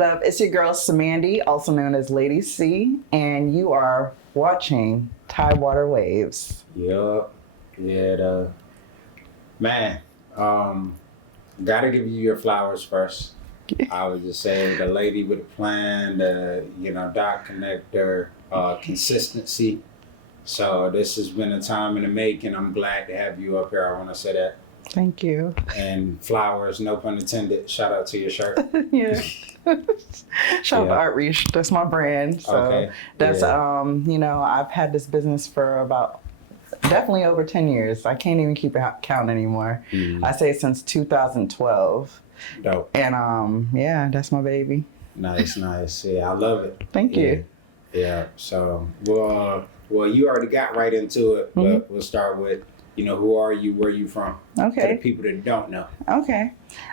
what up? It's your girl Cymandye, also known as Lady C, and you are watching Tidewater Waves. Yup. Yeah, man, gotta give you your flowers first. I would just say the lady with the plan, the dot connector, consistency. So this has been a time in the making. I'm glad to have you up here. I want to say that. Thank you. And flowers, no pun intended. Shout out to your shirt. Yeah. Shout out to Riche. That's my brand. So Okay. that's I've had this business for about definitely over 10 years. I can't even keep count anymore. Mm-hmm. I say since 2012. Dope. And that's my baby. Nice. Yeah, I love it. Thank you. Yeah. So well, you already got right into it, but we'll start with who are you, where you from? Okay. For the people that don't know. Okay.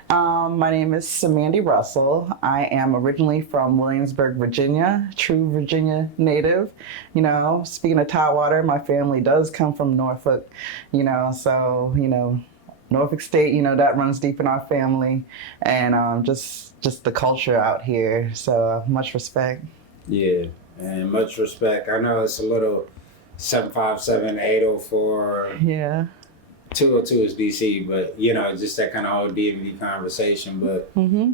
My name is Cymandye Russell. I am originally from Williamsburg, Virginia, true Virginia native. Speaking of Tidewater, my family does come from Norfolk, so, Norfolk State, that runs deep in our family, and just the culture out here. So much respect. Yeah, and much respect. I know it's a little 757-804. Yeah. 202 is DC, but just that kind of old DMV conversation. But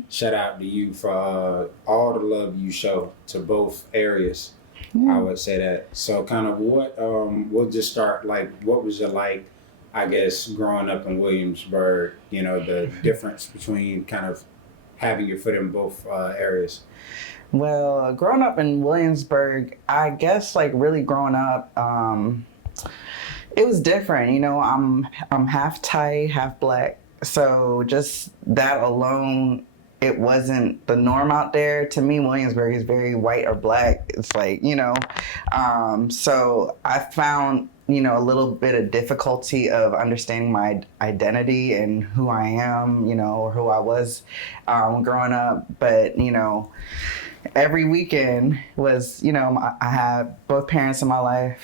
shout out to you for all the love you show to both areas. Yeah. I would say that. So kind of what we'll just start, like, what was it like, I guess, growing up in Williamsburg, the difference between kind of having your foot in both areas? Well, growing up in Williamsburg, I guess really growing up, it was different. I'm half Thai, half Black. So just that alone, it wasn't the norm out there. To me, Williamsburg is very white or Black. It's so I found, a little bit of difficulty of understanding my identity and who I am, or who I was growing up. But, every weekend was, I had both parents in my life,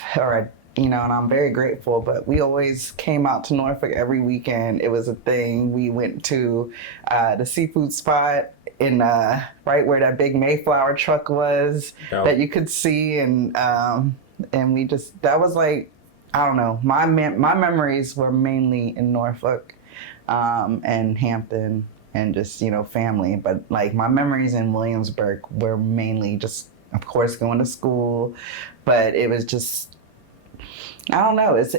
and I'm very grateful, but we always came out to Norfolk every weekend. It was a thing. We went to the seafood spot in right where that big Mayflower truck was that you could see, and we just, that was like, I don't know, my memories were mainly in Norfolk and Hampton and just, family. But like my memories in Williamsburg were mainly just, of course, going to school. But it was just, I don't know, it's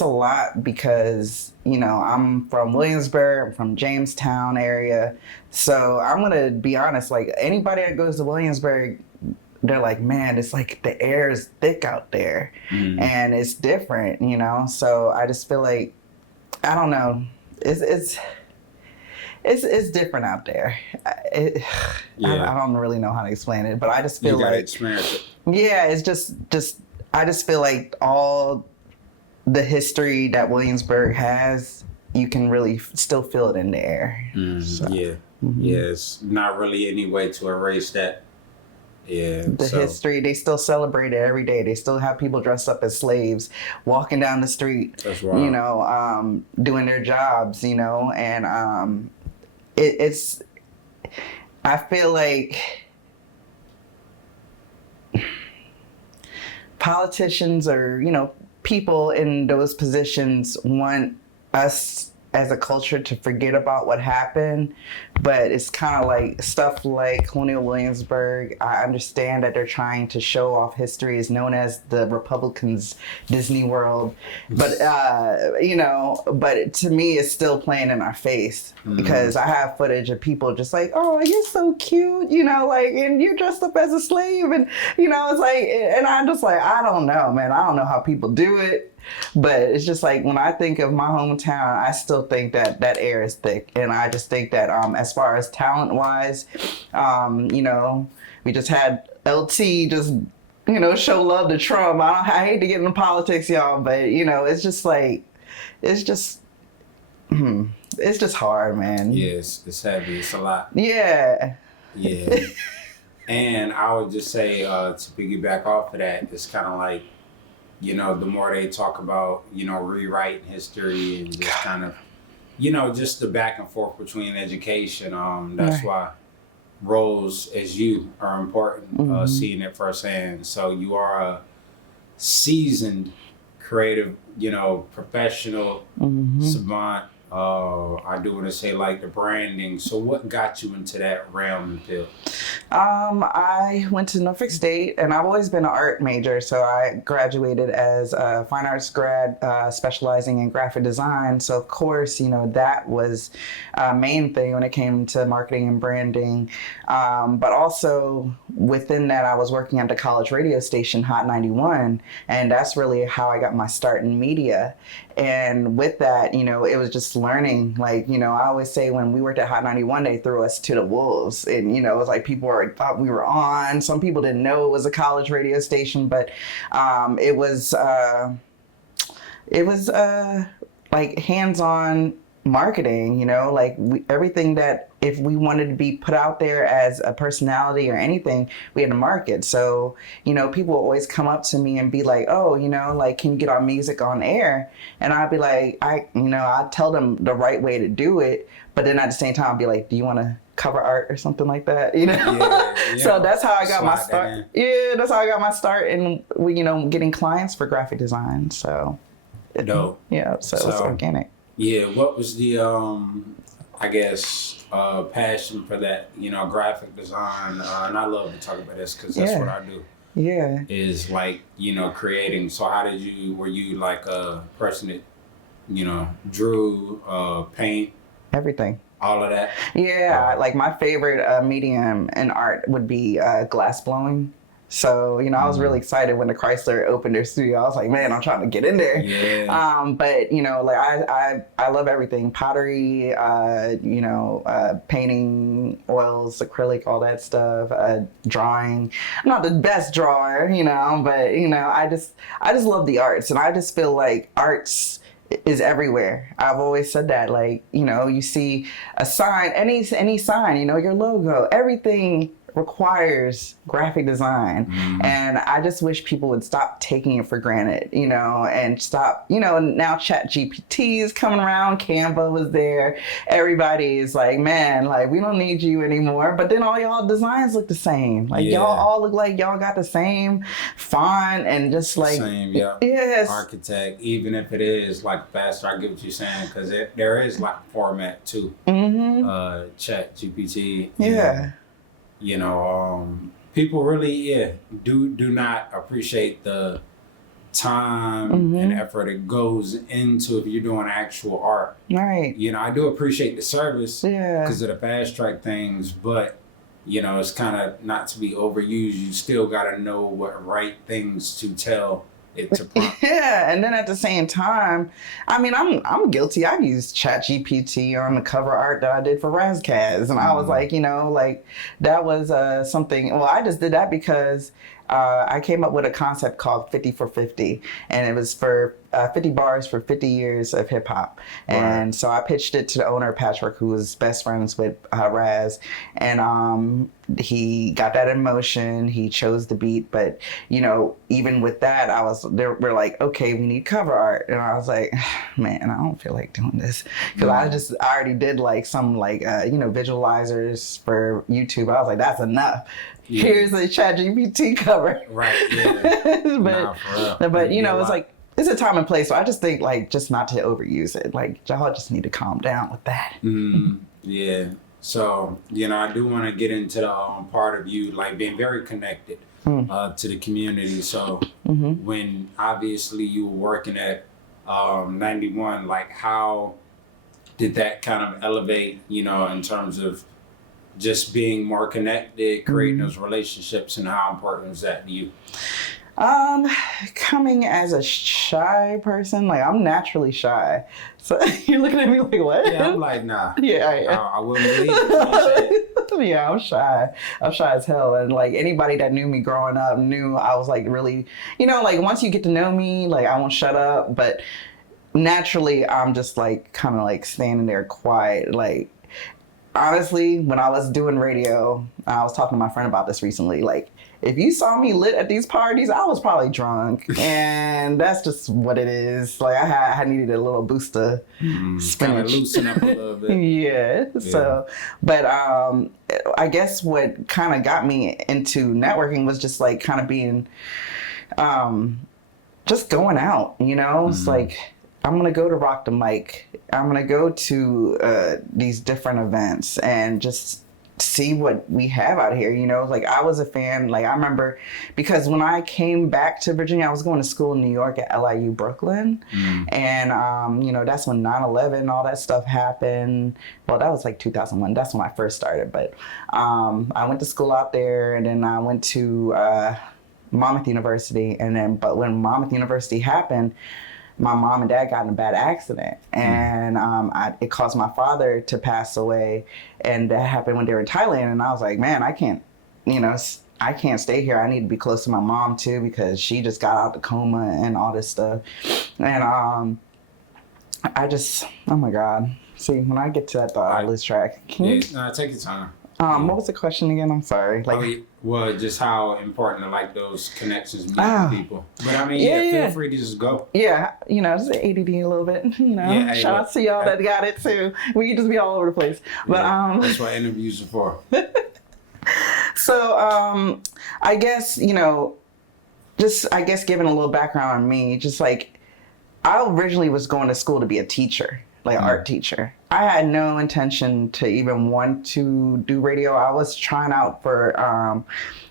a lot because, I'm from Williamsburg, I'm from Jamestown area. So I'm going to be honest, like anybody that goes to Williamsburg, they're like, man, it's like the air is thick out there and it's different, So I just feel like, I don't know, it's different out there. I don't really know how to explain it, but I just feel like, experience it. Yeah, it's just I just feel like all the history that Williamsburg has, you can really still feel it in the air. So, yeah, it's not really any way to erase that. Yeah, the history, they still celebrate it every day. They still have people dressed up as slaves walking down the street, that's right. Doing their jobs, and it's, I feel like politicians or, people in those positions want us as a culture to forget about what happened, but it's kind of like stuff like Colonial Williamsburg. I understand that they're trying to show off history is known as the Republicans' Disney World, but but to me it's still playing in our face because I have footage of people just like, oh, you're so cute, and you're dressed up as a slave, and it's like, and I'm just like, I don't know, man, I don't know how people do it. But it's just like when I think of my hometown, I still think that air is thick. And I just think that as far as talent wise, we just had LT just, show love to Trump. I hate to get into politics, y'all, but, it's just like, it's just hard, man. Yes, it's heavy. It's a lot. Yeah. Yeah. And I would just say to piggyback off of that, it's kind of like, the more they talk about, rewriting history and just kind of, just the back and forth between education. That's why, roles as you are important, seeing it firsthand. So you are a seasoned creative, professional savant. I do want to say like the branding. So what got you into that realm and field? I went to Norfolk State, and I've always been an art major. So I graduated as a fine arts grad, specializing in graphic design. So of course, that was a main thing when it came to marketing and branding. But also within that, I was working at the college radio station Hot 91, and that's really how I got my start in media. And with that, it was just learning. Like, I always say when we worked at Hot 91, they threw us to the wolves. And, it was like people thought we were on. Some people didn't know it was a college radio station, but it was like hands-on marketing, like everything that if we wanted to be put out there as a personality or anything, we had to market. So, people would always come up to me and be like, oh, like, can you get our music on air? And I'd be like, I'd tell them the right way to do it. But then at the same time, I'd be like, do you want to cover art or something like that? Yeah. So that's how I got my start. Yeah, that's how I got my start in, getting clients for graphic design. So, dope. Yeah, so it's organic. Yeah, what was the passion for that, graphic design? And I love to talk about this because that's what I do. Yeah. Is like, creating. So were you like a person that, drew, paint? Everything. All of that? Yeah, like my favorite medium in art would be glass blowing. So, I was really excited when the Chrysler opened their studio. I was like, man, I'm trying to get in there. Yeah. But, like I love everything. Pottery, painting, oils, acrylic, all that stuff, drawing. I'm not the best drawer, but, I just love the arts. And I just feel like arts is everywhere. I've always said that, like, you see a sign, any sign, your logo, everything requires graphic design. And I just wish people would stop taking it for granted, and stop, now Chat GPT is coming around, Canva was there, everybody is like, man, like, we don't need you anymore. But then all y'all designs look the same, like y'all all look like y'all got the same font and just like same, yes, architect, even if it is like faster. I get what you're saying, because there is like a format too. Chat GPT. People really, do not appreciate the time and effort it goes into if you're doing actual art. Right. I do appreciate the service because of the fast track things, but, it's kind of not to be overused. You still got to know what right things to tell it to prompt. Yeah, and then at the same time, I mean, I'm guilty. I used ChatGPT on the cover art that I did for Razkaz, and I was like, like that was something. Well, I just did that because I came up with a concept called 50 for 50, and it was for 50 bars for 50 years of hip hop. And so I pitched it to the owner, Patchwork, who was best friends with Raz, and he got that in motion. He chose the beat, but even with that, we're like, okay, we need cover art, and I was like, man, I don't feel like doing this because I already did like some visualizers for YouTube. I was like, that's enough. Here's a ChatGPT cover. Right. Yeah. but it's like, it's a time and place. So I just think like just not to overuse it. Like y'all just need to calm down with that. Yeah. So, I do want to get into the part of you like being very connected to the community. So when obviously you were working at 91, like how did that kind of elevate, in terms of just being more connected, creating those relationships, and how important is that to you? Coming as a shy person, like I'm naturally shy. So you're looking at me like, what? Yeah, I'm like, nah. Yeah, I wouldn't believe it. Yeah, I'm shy. I'm shy as hell. And like anybody that knew me growing up knew I was like really, like once you get to know me, like I won't shut up. But naturally, I'm just like kind of like standing there quiet. Like honestly, when I was doing radio, I was talking to my friend about this recently, like if you saw me lit at these parties, I was probably drunk, and that's just what it is. Like I needed a little boost of Kind spinach. of loosen up a little bit. Yeah. So, but I guess what kind of got me into networking was just like kind of being, just going out. You know, it's like I'm gonna go to Rock the Mic. I'm gonna go to these different events and just see what we have out here. You know, like I was a fan. Like I remember because when I came back to Virginia, I was going to school in New York at LIU Brooklyn, and you know, that's when 9/11 all that stuff happened. Well, that was like 2001. That's when I first started. But I went to school out there, and then I went to Monmouth University, and then but when Monmouth University happened, my mom and dad got in a bad accident, and it caused my father to pass away, and that happened when they were in Thailand. And I was like, man, I can't, you know, I can't stay here. I need to be close to my mom too, because she just got out the coma and all this stuff. And I just, oh my God. See, when I get to that thought, I lose track. Yeah, no, take your time. What was the question again? I'm sorry. Like, well, just how important are like those connections meeting people. But I mean, feel free to just go. Yeah, you know, just ADD a little bit. You know, shout out to y'all that got it too. We can just be all over the place. But that's what interviews are for. So I guess, you know, just I guess giving a little background on me, just like I originally was going to school to be a teacher. Like an art teacher. I had no intention to even want to do radio. I was trying out for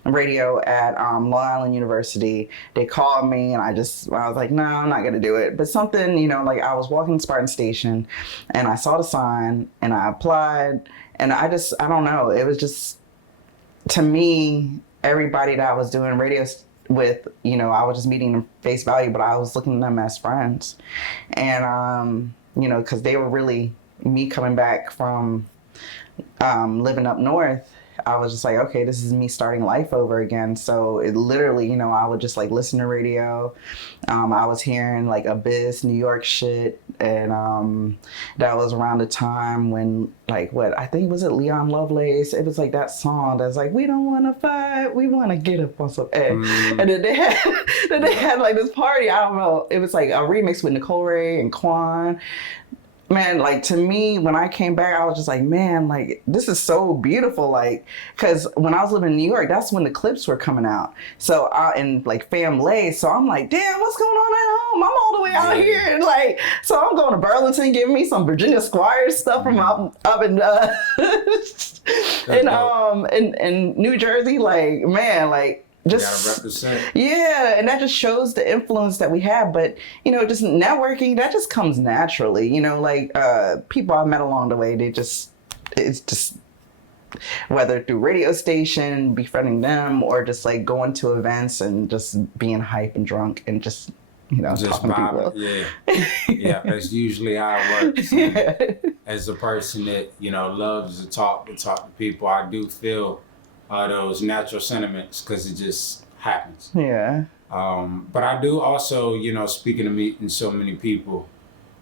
radio at Long Island University. They called me and I was like, no, I'm not gonna do it. But something, you know, like I was walking to Spartan Station and I saw the sign and I applied, and I don't know. It was just, to me, everybody that I was doing radio with, you know, I was just meeting them face value, but I was looking at them as friends. And you know, because they were really, me coming back from living up north, I was just like, okay, this is me starting life over again. So it literally, you know, I would just like listen to radio. I was hearing like Abyss, New York shit. And that was around the time when, like, I think was it Leon Lovelace? It was like that song that's like, we don't want to fight, we want to get up on some egg. And then they had like this party, I don't know, it was like a remix with Nicole Ray and Quan. Man, like, to me, when I came back, I was just like, man, like, this is so beautiful. Like, because when I was living in New York, that's when the Clipse were coming out. So, and like Family. So I'm like, damn, what's going on at home? I'm all the way out here. And like, so I'm going to Burlington, giving me some Virginia Squires stuff from up in, in New Jersey. Like, man, like, just gotta represent. Yeah, and that just shows the influence that we have. But you know, just networking, that just comes naturally. You know, like people I've met along the way, it's just whether through radio station, befriending them, or just like going to events and just being hype and drunk and just, you know, just talking to people. Yeah, that's usually how it works. Yeah. As a person that, you know, loves to talk to people, I do feel those natural sentiments, because it just happens. Yeah. But I do also, you know, speaking of meeting so many people,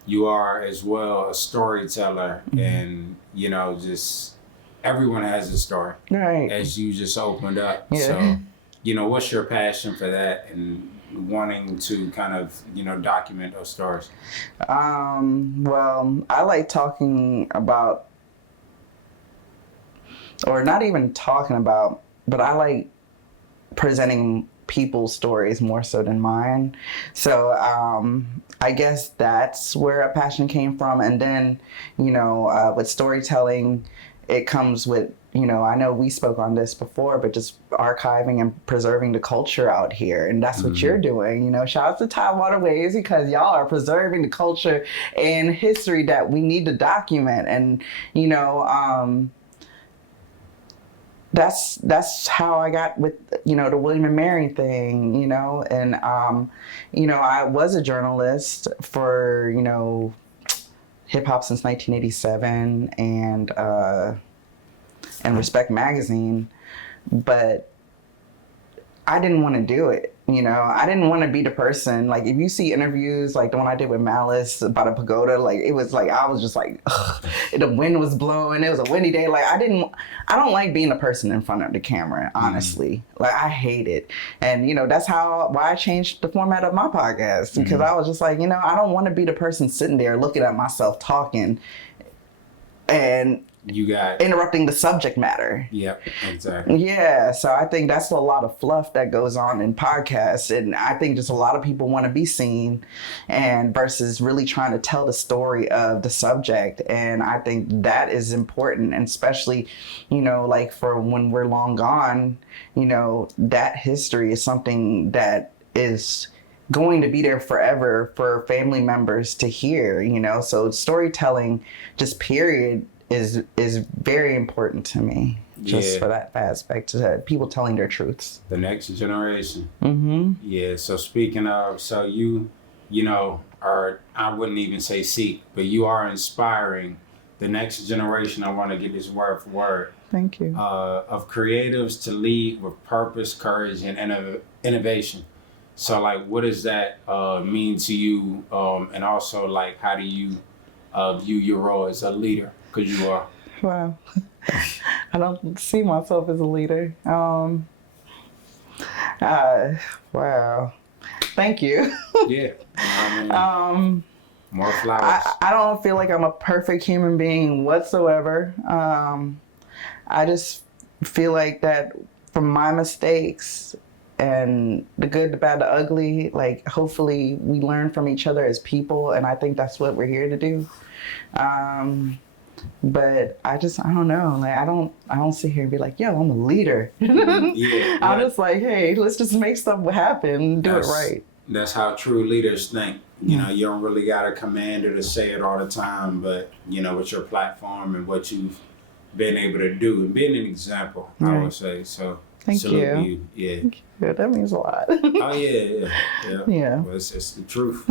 you are as well a storyteller, and, you know, just everyone has a story. Right. As you just opened up. Yeah. So, you know, what's your passion for that and wanting to kind of, you know, document those stories? Well, I like talking about, or not even talking about, but I like presenting people's stories more so than mine. So I guess that's where a passion came from. And then, you know, with storytelling, it comes with, you know, I know we spoke on this before, but just archiving and preserving the culture out here. And that's what you're doing. You know, shout out to Tidewater Waves, because y'all are preserving the culture and history that we need to document. And, you know, that's how I got with, you know, the William and Mary thing, you know. And, you know, I was a journalist for, you know, hip hop since 1987 and Respect Magazine, but I didn't want to do it. You know, I didn't want to be the person, like, if you see interviews, like the one I did with Malice about a pagoda, like, it was like, I was just like, ugh, the wind was blowing, it was a windy day. Like, I don't like being the person in front of the camera, honestly. Like, I hate it. And, you know, that's why I changed the format of my podcast, because I was just like, you know, I don't want to be the person sitting there looking at myself talking and interrupting the subject matter. Yep, exactly. Yeah, so I think that's a lot of fluff that goes on in podcasts, and I think just a lot of people want to be seen, and versus really trying to tell the story of the subject. And I think that is important, and especially, you know, like for when we're long gone, you know, that history is something that is going to be there forever for family members to hear, you know. So storytelling, just period, is very important to me, just for that aspect, to people telling their truths. The next generation. Mm-hmm. Yeah. So speaking of, so you know, are, I wouldn't even say seek, but you are inspiring the next generation. I want to get this word for word. Thank you. Of creatives to lead with purpose, courage, and innovation. So, like, what does that mean to you? And also, like, how do you view your role as a leader? Because you are. Wow. I don't see myself as a leader. Wow. Thank you. Yeah. I mean, more flowers. I don't feel like I'm a perfect human being whatsoever. I just feel like that from my mistakes and the good, the bad, the ugly, like, hopefully we learn from each other as people, and I think that's what we're here to do. But I don't know. Like, I don't sit here and be like, yo, I'm a leader. Yeah. I'm just like, hey, let's just make stuff happen, do it right. That's how true leaders think. You know, you don't really got a commander to say it all the time, but, you know, with your platform and what you've been able to do and being an example, I would say. So, Thank salute you. Yeah. Thank you. That means a lot. Oh, yeah. Yeah. Well, it's the truth.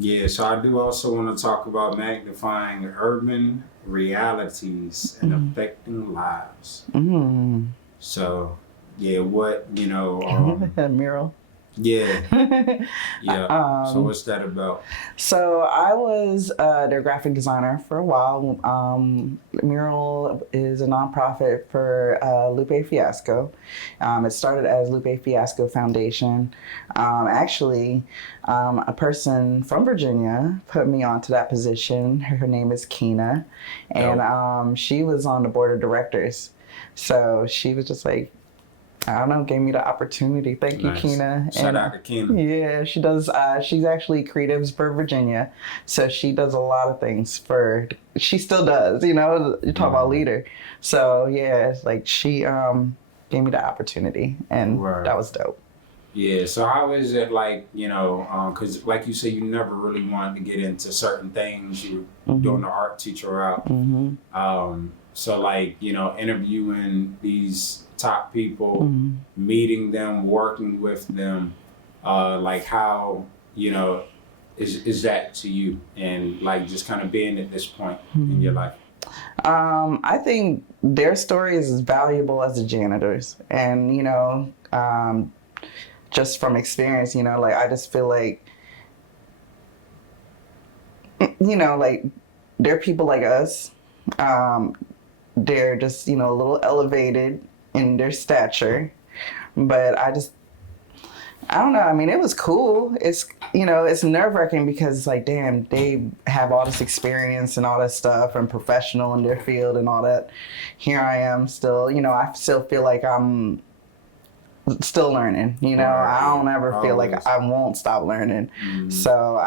Yeah, so I do also want to talk about magnifying urban realities and affecting lives. So, yeah, what, you know... Mural. Yeah. Yeah. So what's that about? So I was their graphic designer for a while. Mural is a nonprofit for Lupe Fiasco. It started as Lupe Fiasco Foundation. Actually, a person from Virginia put me onto that position. Her name is Keena, and she was on the board of directors. So she was just like, I don't know, gave me the opportunity. Thank you, Keena. Shout out to Keena. Yeah, she does. She's actually creatives for Virginia. So she does a lot of things she still does, you know, you talk about leader. So yeah, it's like she gave me the opportunity, and that was dope. Yeah, so how is it, like, you know, because like you said, you never really wanted to get into certain things. You were doing the art teacher route. So, like, you know, interviewing these top people, meeting them, working with them, like, how, you know, is that to you? And, like, just kind of being at this point in your life? I think their story is as valuable as the janitors. And, you know, just from experience, you know, like, I just feel like, you know, like, they're people like us. They're just, you know, a little elevated in their stature, but I don't know. I mean, it was cool. It's, you know, it's nerve-wracking because it's like, damn, they have all this experience and all that stuff and professional in their field and all that. Here I am still, you know, I still feel like I'm still learning, you know. I don't ever feel like I won't stop learning. So,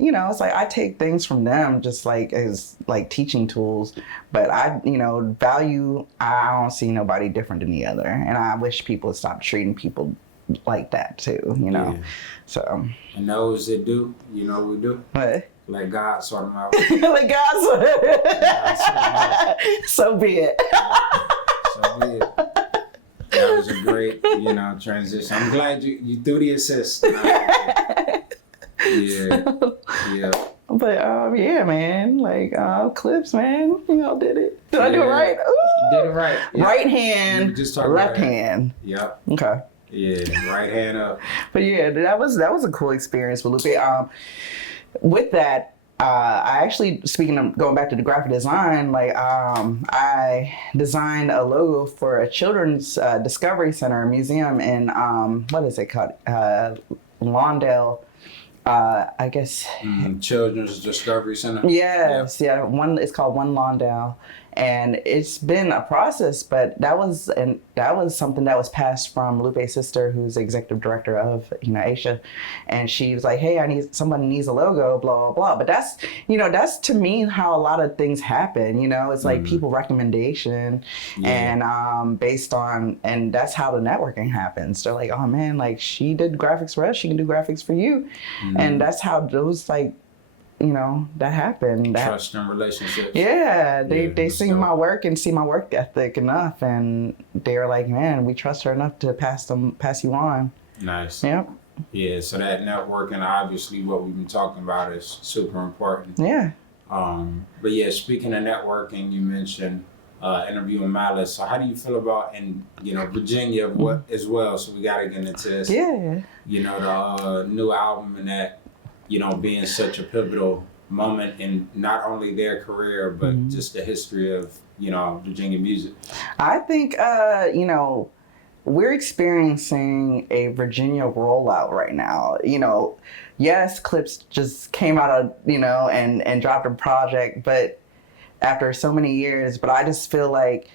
you know, it's like I take things from them just like as like teaching tools, but I, you know, value, I don't see nobody different than the other. And I wish people would stop treating people like that too, you know. So. And those that do, you know, we do. What? Let God sort them out. Let God sort them out. So be it. So be it. That was a great, you know, transition. I'm glad you threw the assist. Yeah. But yeah, man, like Clipse, man, you know, did it. Did I do it right? Ooh. You did it right. Right hand, left hand. Yep. Okay. Yeah, right hand up. But yeah, that was a cool experience with Lupe. With that, I actually, speaking of going back to the graphic design, like I designed a logo for a children's discovery center, museum in what is it called, Lawndale. I guess. Children's Discovery Center. Yes, yeah. One, it's called One Lawndale, and it's been a process, but that was something that was passed from Lupe's sister, who's the executive director of Asia, and she was like, "Hey, somebody needs a logo, blah blah blah." But that's to me how a lot of things happen. It's like people recommendation, and based on, and that's how the networking happens. They're like, "Oh man, like she did graphics for us, she can do graphics for you," and that's how those that happened. Trust and relationships. Yeah, they see my work and see my work ethic enough, and they're like, man, we trust her enough to pass you on. Nice. Yep. Yeah, so that networking, obviously what we've been talking about, is super important. Yeah. But yeah, speaking of networking, you mentioned interviewing Malice. So how do you feel about, and Virginia as well, so we got to get into this. Yeah. The new album, and that being such a pivotal moment in not only their career, but just the history of, Virginia music. I think, we're experiencing a Virginia rollout right now. Yes, Clipse just came out of, and dropped a project, but after so many years, but I just feel like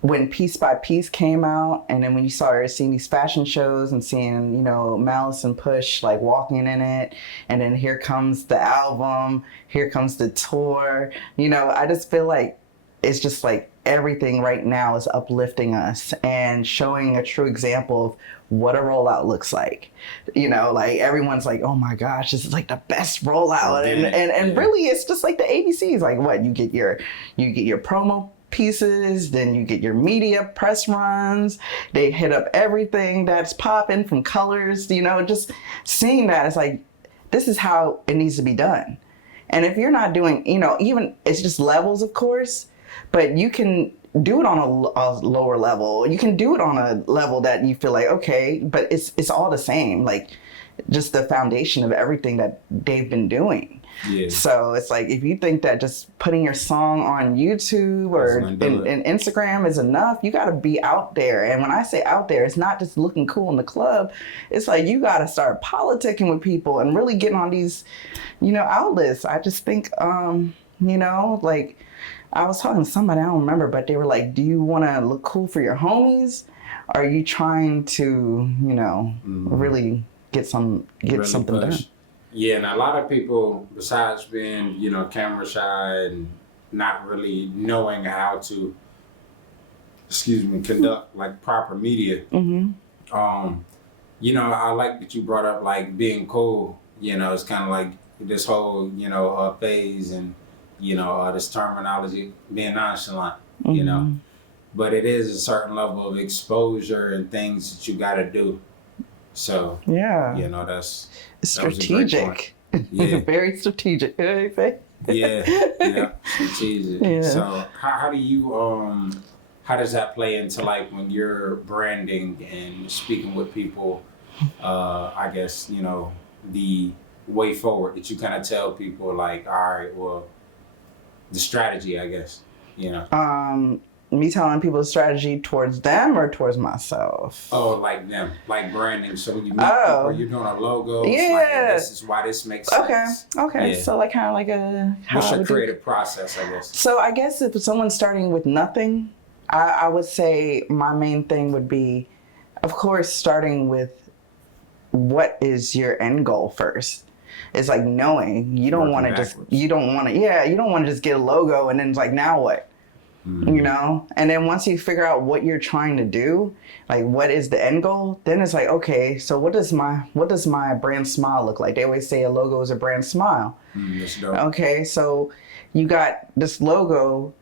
when Piece by Piece came out, and then when you started seeing these fashion shows and seeing, Malice and Push like walking in it, and then here comes the album, here comes the tour, I just feel like it's just like everything right now is uplifting us and showing a true example of what a rollout looks like. Like everyone's like, oh my gosh, this is like the best rollout. And really it's just like the ABCs, like what you get your promo pieces, then you get your media press runs, they hit up everything that's popping from colors, just seeing that, it's like, this is how it needs to be done. And if you're not doing, even, it's just levels, of course, but you can do it on a lower level. You can do it on a level that you feel like, okay, but it's all the same, like just the foundation of everything that they've been doing. Yeah. So it's like, if you think that just putting your song on YouTube or in Instagram is enough, you got to be out there. And when I say out there, it's not just looking cool in the club. It's like you got to start politicking with people and really getting on these, outlets. I just think, like I was talking to somebody, I don't remember, but they were like, do you want to look cool for your homies? Or are you trying to, really get something done? Yeah, and a lot of people, besides being, camera shy and not really knowing how to, conduct like proper media. I like that you brought up like being cool. It's kind of like this whole, phase and, this terminology being nonchalant. But it is a certain level of exposure and things that you got to do. So yeah, that's strategic. Yeah, very strategic. yeah, strategic. Yeah. So how do you how does that play into like when you're branding and speaking with people? I guess the way forward that you kind of tell people like, all right, well, the strategy, I guess. Me telling people the strategy towards them or towards myself? Oh, like them, like branding. So when you meet people, you're doing a logo. Yeah. It's like, hey, this is why this makes sense. Okay. Yeah. So like kind of like a... What's your creative process, I guess? So I guess if someone's starting with nothing, I would say my main thing would be, of course, starting with what is your end goal first. It's like knowing. You don't want to just get a logo and then it's like, now what? And then once you figure out what you're trying to do, like what is the end goal, then it's like, okay, so what does my brand smile look like? They always say a logo is a brand smile. That's dope. Okay, so you got this logo.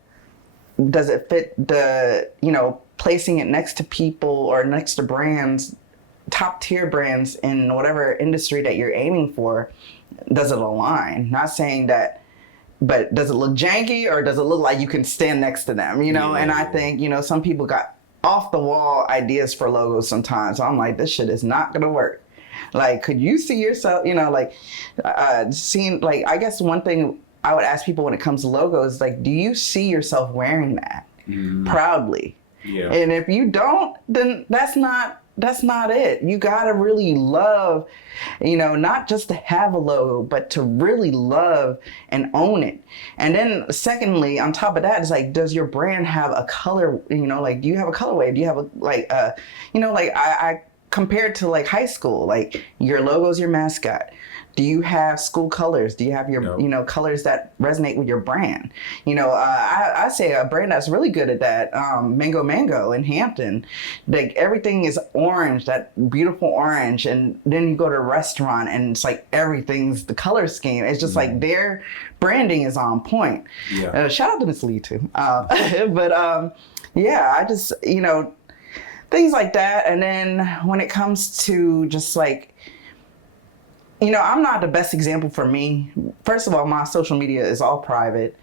Does it fit the, placing it next to people or next to brands, top tier brands in whatever industry that you're aiming for? Does it align? Not saying that, but does it look janky or does it look like you can stand next to them? And I think, some people got off the wall ideas for logos sometimes. So I'm like, this shit is not gonna work. Like, could you see yourself, like, seeing, like, I guess one thing I would ask people when it comes to logos, like, do you see yourself wearing that proudly? Yeah. And if you don't, then that's not it. You gotta really love, not just to have a logo, but to really love and own it. And then secondly, on top of that, is like, does your brand have a color? Like, do you have a colorway? Do you have I compared to like high school, like your logo's your mascot. Do you have school colors? Do you have your, colors that resonate with your brand? I say a brand that's really good at that, Mango in Hampton. Like, everything is orange, that beautiful orange. And then you go to a restaurant and it's like everything's the color scheme. It's just like their branding is on point. Yeah. Shout out to Miss Lee too. But yeah, I just, things like that. And then when it comes to just like, I'm not the best example for me. First of all, my social media is all private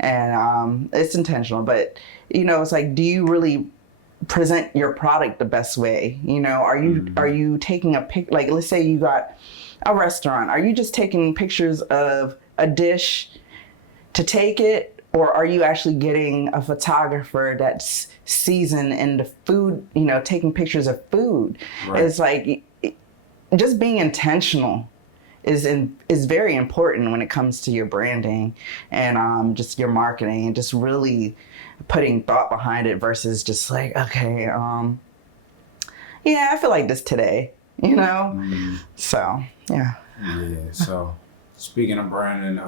and it's intentional. But, it's like, do you really present your product the best way? Are you taking a pic? Like, let's say you got a restaurant. Are you just taking pictures of a dish to take it? Or are you actually getting a photographer that's seasoned in the food, taking pictures of food? Right. It's like, just being intentional is very important when it comes to your branding and just your marketing, and just really putting thought behind it versus just like, okay, yeah, I feel like this today, So yeah. Yeah. So speaking of branding,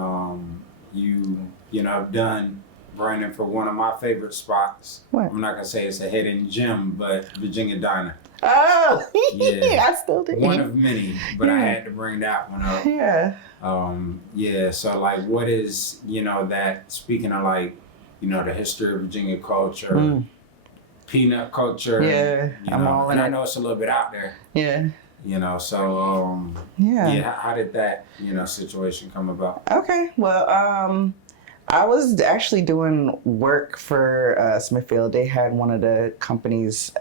I've done branding for one of my favorite spots. What? I'm not gonna say it's a hidden gem, but Virginia Diner. Oh, yeah. I still do. One of many, but I had to bring that one up. Yeah. Yeah. So like, what is, that, speaking of like, the history of Virginia culture, peanut culture. Yeah. And I know it's a little bit out there. Yeah. So, yeah, how did that, situation come about? Okay. Well, I was actually doing work for Smithfield. They had one of the companies,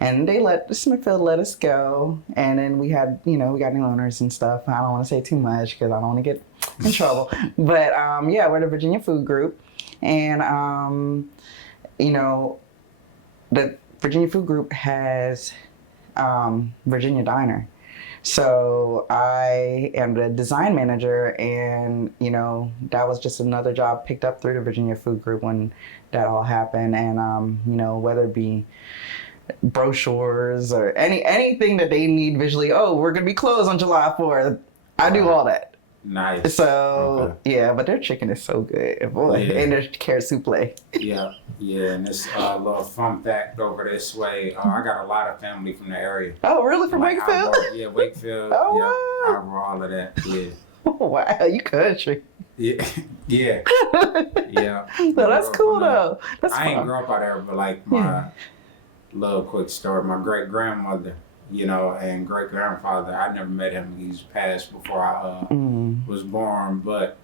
and Smithfield let us go. And then we had, we got new owners and stuff. I don't want to say too much because I don't want to get in trouble. But yeah, we're the Virginia Food Group. And, the Virginia Food Group has Virginia Diner. So I am the design manager, and that was just another job picked up through the Virginia Food Group when that all happened. And whether it be brochures or anything that they need visually, we're gonna be closed on July 4th. I do all that. Nice. So yeah, but their chicken is so good, boy, and their carrot souffle. Yeah, and this little fun fact over this way. I got a lot of family from the area. Oh, really? From Wakefield? Wakefield. Oh, yeah, wow. I wrote all of that. Yeah. Oh, wow, you country. Yeah. Yeah. No, that's cool though. That's fun. I ain't grew up out there, but like my little quick story. My great grandmother, and great grandfather. I never met him. He's passed before I was born, but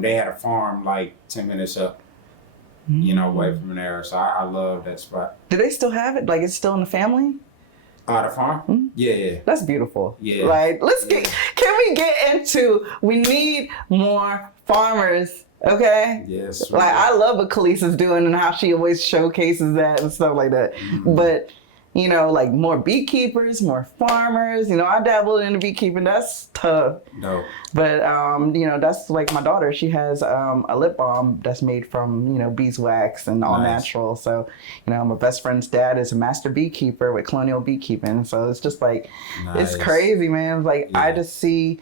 they had a farm like 10 minutes up, away from there. So I love that spot. Do they still have it? Like, it's still in the family? The farm? Mm-hmm. Yeah. That's beautiful. Yeah. Like, can we get into, we need more farmers, okay? Yes. Like, I love what Khaleesi's doing and how she always showcases that and stuff like that. Mm-hmm. But, like more beekeepers, more farmers. I dabbled in the beekeeping. That's tough. No. But, that's like my daughter. She has a lip balm that's made from, beeswax and all natural. So, my best friend's dad is a master beekeeper with Colonial Beekeeping. So it's just like, it's crazy, man. It's like, I just see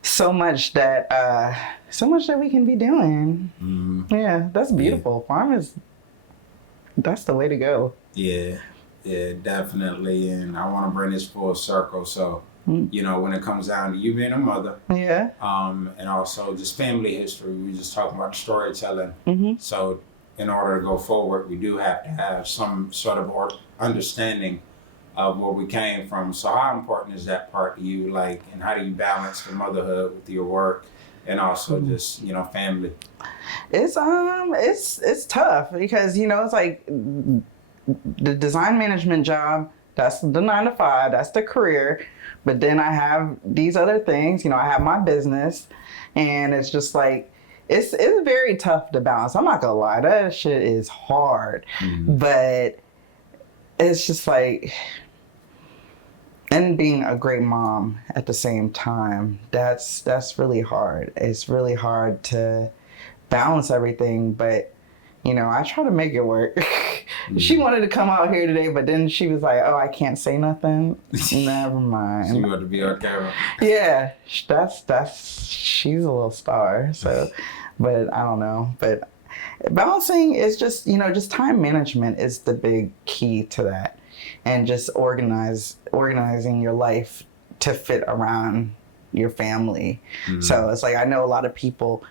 so much that we can be doing. Mm. Yeah, that's beautiful. Yeah. Farmers, that's the way to go. Yeah, definitely. And I want to bring this full circle. So, when it comes down to you being a mother. Yeah. And also just family history. We were just talking about storytelling. Mm-hmm. So in order to go forward, we do have to have some sort of understanding of where we came from. So how important is that part to you? Like, and how do you balance the motherhood with your work and also just, family? It's tough because, it's like, the design management job, that's the 9 to 5, that's the career. But then I have these other things, I have my business, and it's just like, it's very tough to balance. I'm not gonna lie, that shit is hard. But it's just like, and being a great mom at the same time, that's really hard. It's really hard to balance everything, but I try to make it work. She wanted to come out here today, but then she was like, "Oh, I can't say nothing." Never mind. She wanted to be on camera. Yeah, she's a little star. So, but I don't know. But balancing is just just time management is the big key to that, and just organizing your life to fit around your family. So it's like, I know a lot of people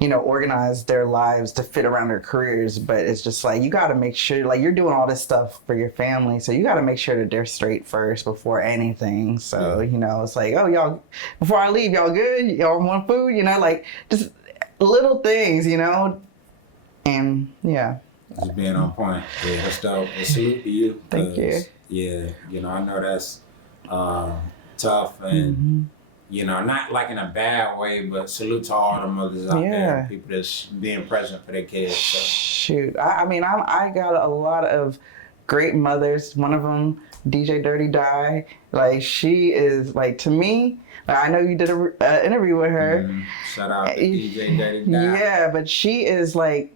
organize their lives to fit around their careers, but it's just like, you got to make sure, like, you're doing all this stuff for your family, so you got to make sure that they're straight first before anything. So it's like, oh, y'all, before I leave, y'all good? Y'all want food? Like, just little things, and yeah. Just being on point. Yeah, that's dope. And salute to you. Thank you. Yeah, I know that's tough, and not like in a bad way, but salute to all the mothers out there, people that's being present for their kids. So. Shoot, I got a lot of great mothers. One of them, DJ Dirty Die, like, she is like, to me, I know you did an interview with her. Shout out to DJ Dirty Die. Yeah, but she is like,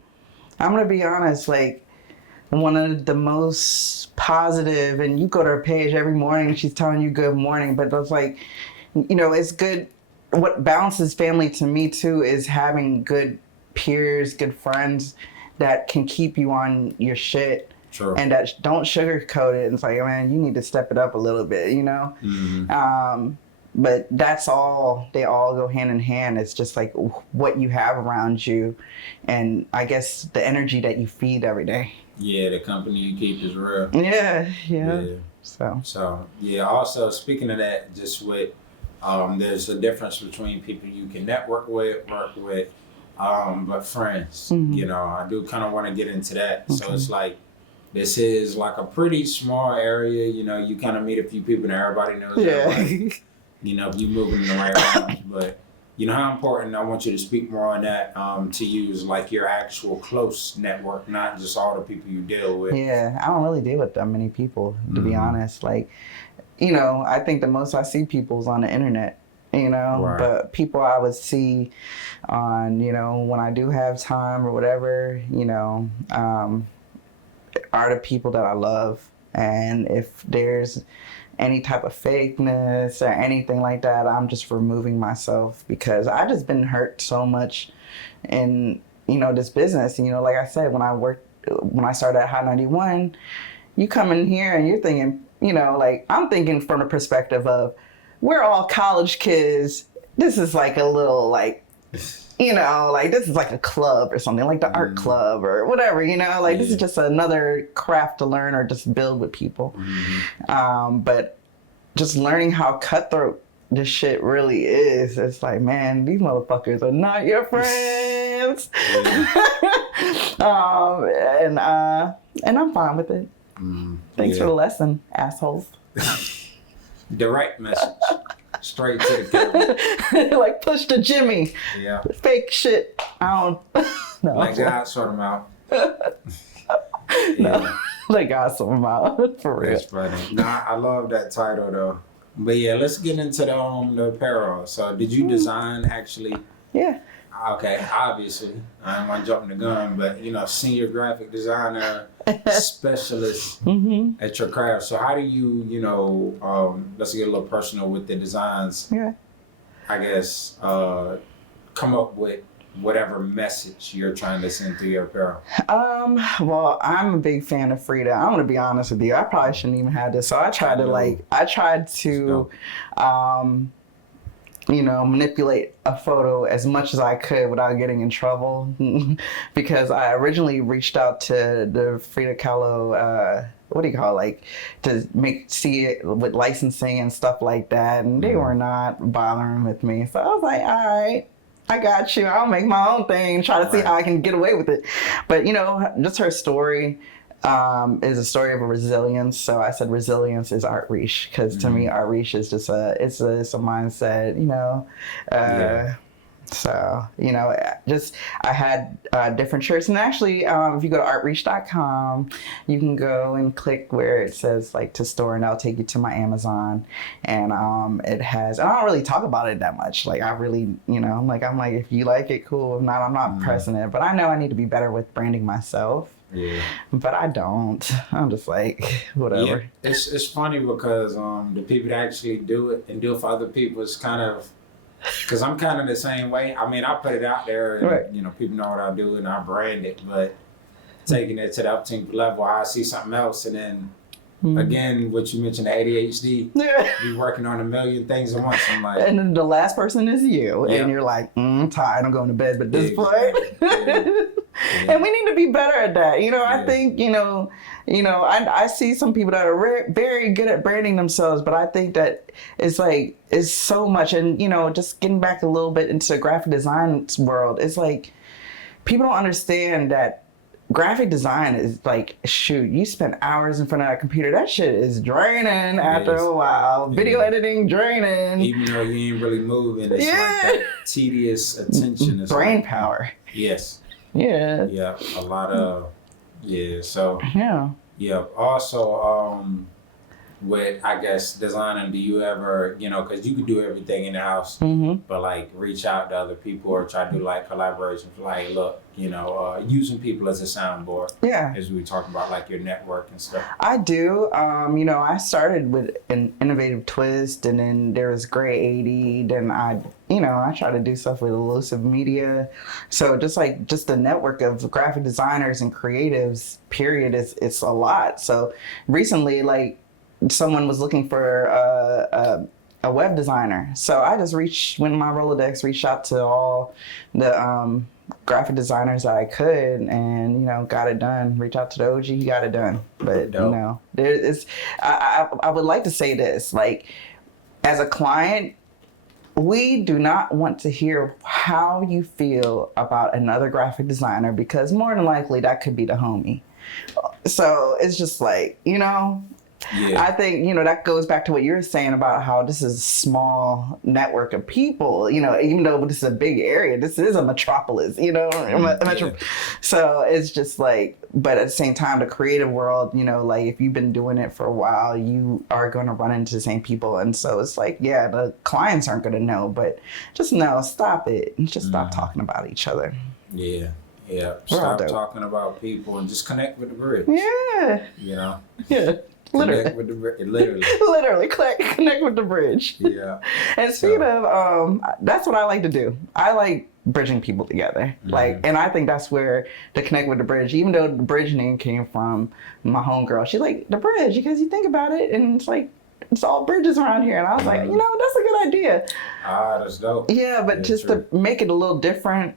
I'm gonna be honest, like, one of the most positive, and you go to her page every morning and she's telling you good morning, but it's like, it's good. What balances family to me too is having good peers, good friends that can keep you on your shit. Sure. And that don't sugarcoat it. And it's like, man, you need to step it up a little bit, But that's all, they all go hand in hand. It's just like what you have around you, and I guess the energy that you feed every day. Yeah, the company you keep is real. Yeah. So yeah, also speaking of that, just with there's a difference between people you can network with, work with, but friends. I do kind of want to get into that. Okay. So it's like, this is like a pretty small area. You kind of meet a few people and everybody knows everybody. If you're moving in the right rounds. But how important, I want you to speak more on that, to use like your actual close network, not just all the people you deal with. Yeah, I don't really deal with that many people, to be honest. Like, I think the most I see people is on the internet, Right. But people I would see on, when I do have time or whatever, are the people that I love. And if there's any type of fakeness or anything like that, I'm just removing myself, because I just been hurt so much in, this business. Like I said, when I started at Hot 91, you come in here and you're thinking, like, I'm thinking from the perspective of, we're all college kids. This is like a little, like, like, this is like a club or something, like the art club or whatever, this is just another craft to learn or just build with people. But just learning how cutthroat this shit really is, it's like, man, these motherfuckers are not your friends. And I'm fine with it. Thanks for the lesson, assholes. Direct message. Straight to the camera. Like, push the Jimmy. Yeah. Fake shit. I don't. No. Let God sort them out. No. Let God sort them out. For real. That's funny. Nah, I love that title though. But yeah, let's get into the apparel. So did you design actually? Yeah. Okay, obviously. I don't want to jump the gun, but senior graphic designer, specialist at your craft. So how do you, let's get a little personal with the designs. Yeah. I guess come up with whatever message you're trying to send through your apparel. Well, I'm a big fan of Frida. I'm gonna be honest with you. I probably shouldn't even have this. So I tried to manipulate a photo as much as I could without getting in trouble. Because I originally reached out to the Frida Kahlo, to see it with licensing and stuff like that. And they were not bothering with me. So I was like, all right, I got you. I'll make my own thing, try to see how I can get away with it. But, just her story, is a story of a resilience. So I said resilience is art Riche, because to me art Riche is just it's a mindset, you know. So, you know, just I had different shirts. And actually, if you go to artriche.com, you can go and click where it says like to store, and that'll take you to my Amazon. And it has, and I don't really talk about it that much. Like, I really, you know, I'm like, if you like it, cool. If not, I'm not pressing it. But I know I need to be better with branding myself. Yeah. But I don't. I'm just like, whatever. Yeah. It's funny because the people that actually do it and do it for other people is kind of, because I'm kind of the same way. I mean, I put it out there and, Right. you know, people know what I do and I brand it, but taking it to the upteenth level, I see something else. And then, again, what you mentioned, the ADHD, you working on a million things at once. I'm like... And then the last person is you. Yeah. And you're like, I'm tired, I'm going to bed. But at this point... Yeah. And we need to be better at that. You know, I think, I see some people that are very good at branding themselves, but I think that it's so much. And, you know, just getting back a little bit into the graphic design world, it's like people don't understand that graphic design is like, shoot, you spend hours in front of that computer. That shit is draining after a while. Video editing, draining. Even though you ain't really moving, it's like that tedious attention. It's brain like, power. Yes. Yeah. Yeah, a lot of, so. Yeah. Also, with, I guess, designing, do you ever, you know, because you can do everything in the house, but like reach out to other people or try to do like collaborations, like, look, you know, using people as a soundboard. Yeah. As we talking about like your network and stuff. I do. You know, I started with an innovative twist, and then there was Gray 80. Then I try to do stuff with Elusive Media. So just the network of graphic designers and creatives, period, it's a lot. So recently, like, someone was looking for a web designer. So I just went in my Rolodex, reached out to all the graphic designers that I could, and, you know, got it done. Reach out to the OG, he got it done. But, you know, I would like to say this, like, as a client, we do not want to hear how you feel about another graphic designer, because more than likely that could be the homie. So it's just like, you know, I think, you know, that goes back to what you were saying about how this is a small network of people, you know, even though this is a big area, this is a metropolis, you know, so it's just like, but at the same time, the creative world, you know, like if you've been doing it for a while, you are going to run into the same people. And so it's like, yeah, the clients aren't going to know, but just know, stop it and just stop talking about each other. Yeah. Stop talking about people and just connect with the bridge. Yeah. You know? Yeah. Literally. Connect with the bridge. Literally. Literally, connect with the bridge. Yeah. And speaking of, that's what I like to do. I like bridging people together. Like, and I think that's where the connect with the bridge, even though the bridge name came from my homegirl, she's like, the bridge, because you think about it, and it's like, it's all bridges around here. And I was like, you know, that's a good idea. That's dope. Yeah, but just to make it a little different,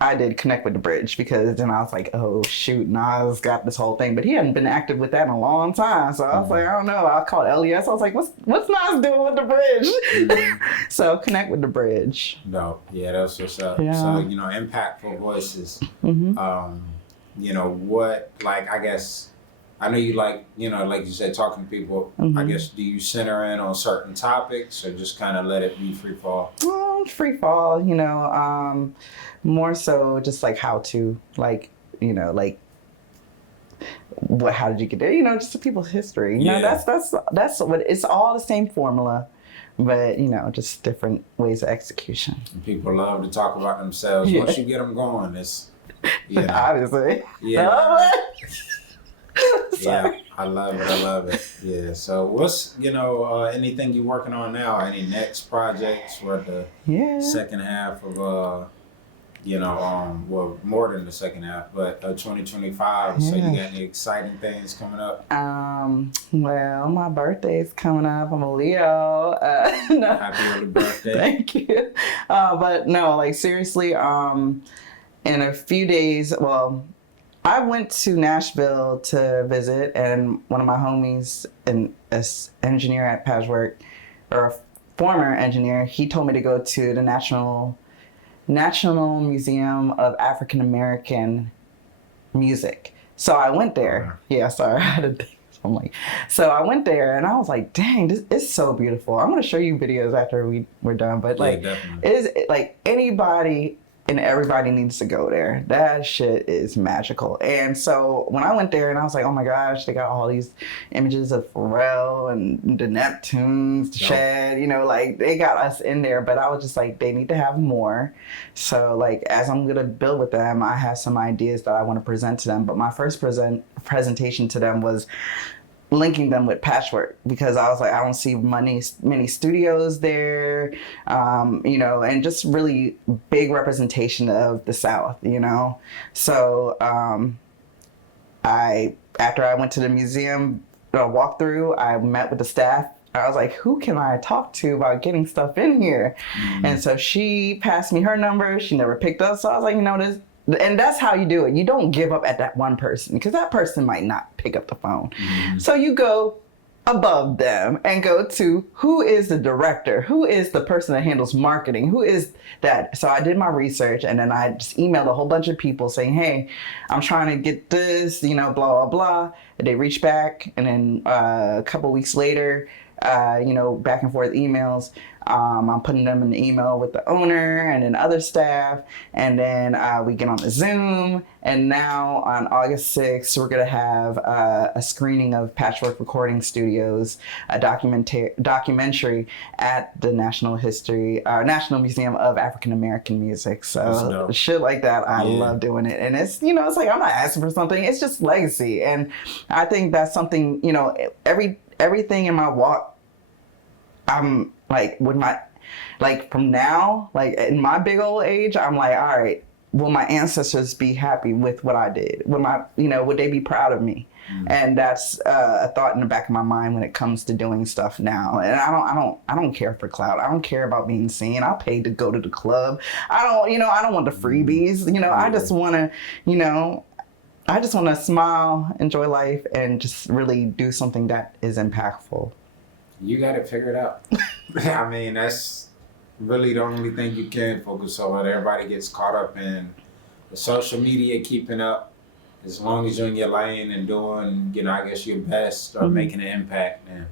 I did connect with the bridge, because then I was like, oh shoot, Nas got this whole thing, but he hadn't been active with that in a long time. So I was like, I don't know. I called LES. I was like, what's Nas doing with the bridge? So connect with the bridge. No, yeah, that's what's up. Yeah. So, you know, impactful voices. You know, what, like, I guess, I know you like, you know, like you said, talking to people. I guess, do you center in on certain topics or just kind of let it be free fall? Free fall, you know, more so just like how to, like, you know, like, how did you get there? You know, just the people's history. You know, that's what, it's all the same formula, but, you know, just different ways of execution. And people love to talk about themselves. Once you get them going, it's, you know. Obviously. Yeah. Yeah, I love it. Yeah. So what's, you know, anything you're working on now? Any next projects for the second half of, you know, well, more than the second half, but 2025. So you got any exciting things coming up? Well, my birthday's coming up. I'm a Leo. No. Happy early birthday. Thank you. But no, like, seriously, in a few days, well, I went to Nashville to visit, and one of my homies, an engineer at Patchwork, or a former engineer, he told me to go to the National Museum of African American Music. So I went there. Yeah, sorry, I had to think. I'm like, so I went there and I was like, dang, this is so beautiful. I'm gonna show you videos after we're done. But like, definitely. it is like anybody and everybody needs to go there. That shit is magical. And so when I went there and I was like, oh my gosh, they got all these images of Pharrell and the Neptunes, the Shad, you know, like they got us in there. But I was just like, they need to have more. So like, as I'm gonna build with them, I have some ideas that I want to present to them. But my first presentation to them was linking them with Patchwork, because I was like, I don't see many studios there, you know, and just really big representation of the South, you know. So after I went to the museum walkthrough, I met with the staff. I was like, who can I talk to about getting stuff in here? And so she passed me her number. She never picked up. So I was like, you know, this. And that's how you do it. You don't give up at that one person, because that person might not pick up the phone. So you go above them and go to who is the director, who is the person that handles marketing, who is that. So I did my research, and then I just emailed a whole bunch of people saying, hey, I'm trying to get this, you know, blah, blah, blah. And they reached back, and then a couple weeks later, you know, back and forth emails. I'm putting them in the email with the owner and then other staff, and then we get on the Zoom. And now on August 6th, we're gonna have a screening of Patchwork Recording Studios, a documentary at the National Museum of African American Music. So shit like that, I love doing it. And it's, you know, it's like I'm not asking for something; it's just legacy. And I think that's something, you know, everything in my walk, I'm like, with my, like from now, like in my big old age, I'm like, all right, will my ancestors be happy with what I did? Would they be proud of me? And that's a thought in the back of my mind when it comes to doing stuff now. And I don't care for clout. I don't care about being seen. I'll pay to go to the club. I don't want the freebies. You know, I just want to, you know, I just want to smile, enjoy life, and just really do something that is impactful. You got it figured out. I mean, that's really the only thing you can focus on. Everybody gets caught up in the social media, keeping up. As long as you're in your lane and doing, you know, I guess your best or making an impact, and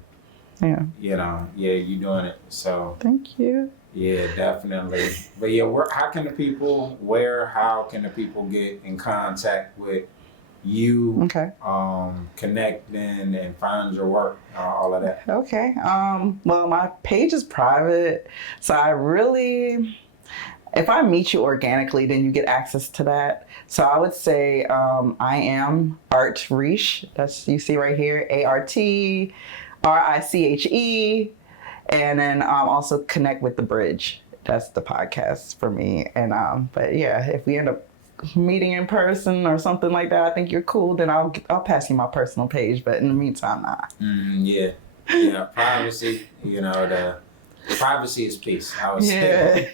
you know, you're doing it. So thank you. Yeah, definitely. But yeah, how can the people get in contact with you, connect and find your work, all of that? Okay. Well, my page is private, so if I meet you organically, then you get access to that. So I would say I am Art Riche. That's, you see right here, ARTRICHE. And then also Connect with the Bridge. That's the podcast for me. And but yeah, if we end up meeting in person or something like that, I think you're cool, then I'll pass you my personal page. But in the meantime, nah. Yeah, privacy. You know, the privacy is peace. I would say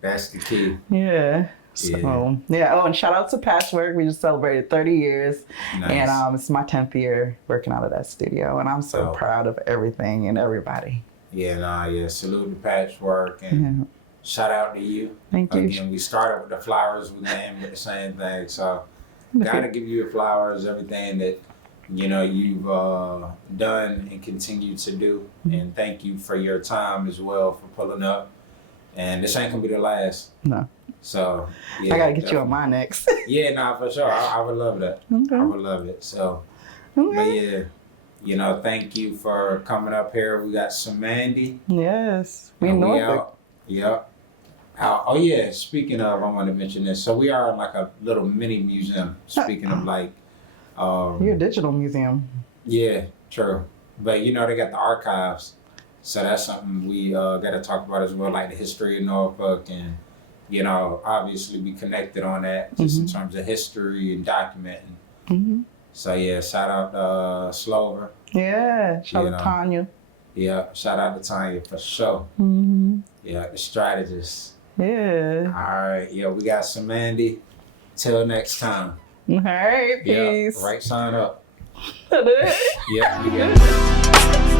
that's the key. Yeah. So yeah. Oh, and shout out to Patchwork. We just celebrated 30 years, and it's my 10th year working out of that studio, and I'm so proud of everything and everybody. Salute to Patchwork, and shout out to you. Thank you. Again, we started with the flowers, we end with the same thing. So, gotta give you your flowers, everything that, you know, you've done and continue to do. And thank you for your time as well for pulling up. And this ain't gonna be the last. No. So, I gotta get you on my next. For sure. I would love that. Okay. I would love it. So, but yeah. You know, thank you for coming up here. We got Cymandye. Yes. We in Norfolk. Yep. Speaking of, I want to mention this. So we are in like a little mini museum. Speaking of like... You're a digital museum. Yeah, true. But you know, they got the archives. So that's something we got to talk about as well, like the history of Norfolk. And, you know, obviously we connected on that just in terms of history and documenting. So yeah, shout out Slover. Yeah, shout out to Tanya. Yeah, shout out to Tanya for sure. Yeah, the strategist. Yeah. All right, we got Cymandye. Till next time. All right, peace. Right sign up. Yeah, you got it.